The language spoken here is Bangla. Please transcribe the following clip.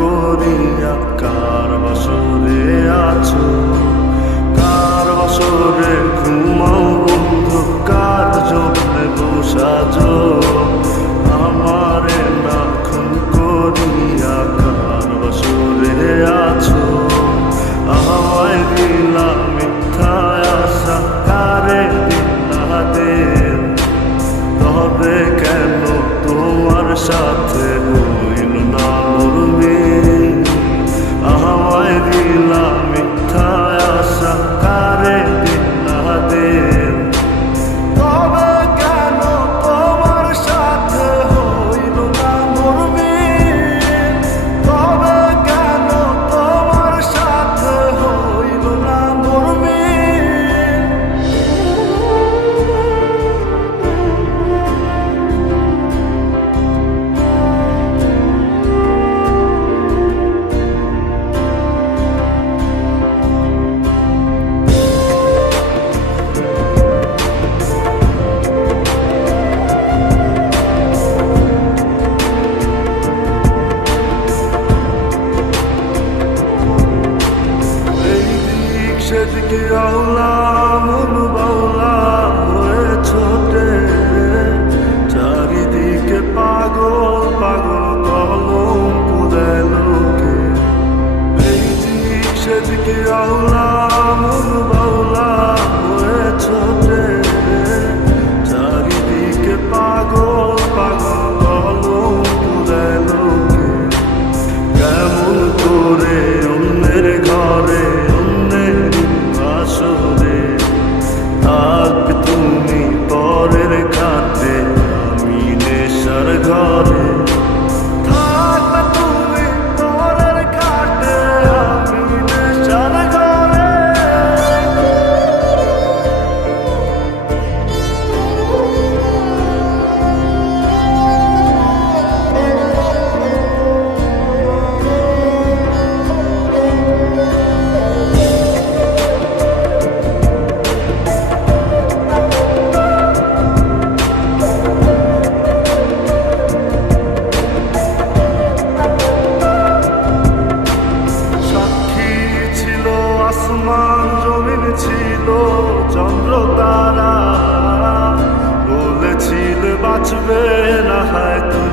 করিয়া কার বাসরে আছো কার বাসরে ঘুমাও বন্ধু কার জমে বসাজো Çeşedini ağlamamı তারা। বলেছিল বাঁচবে না হয় তুমি